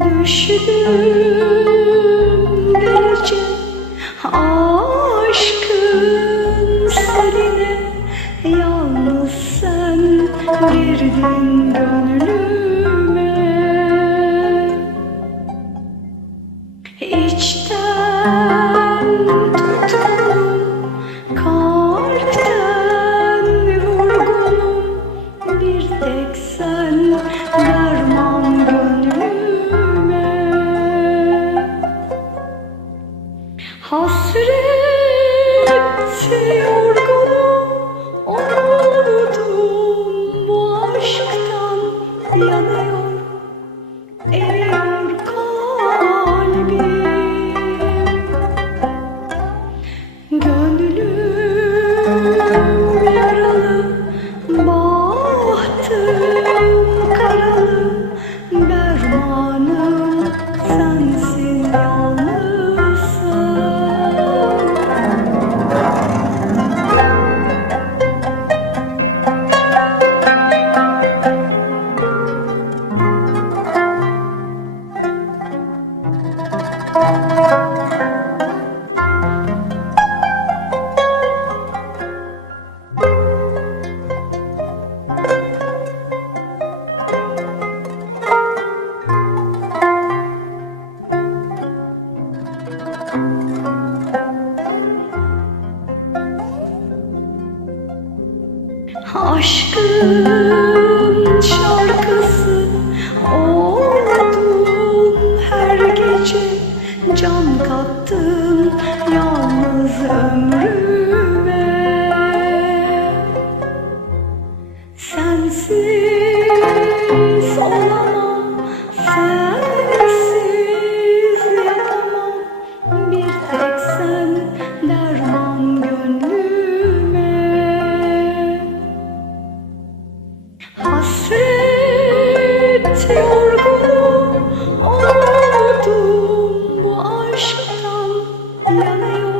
düştüm. Delice aşkın seline Yalnız sen girdin gönlüme Hasret yorgunum, oldum bu aşktan Aşkın şarkısı Hasret yorgunum oldum bu aşktan yanıyor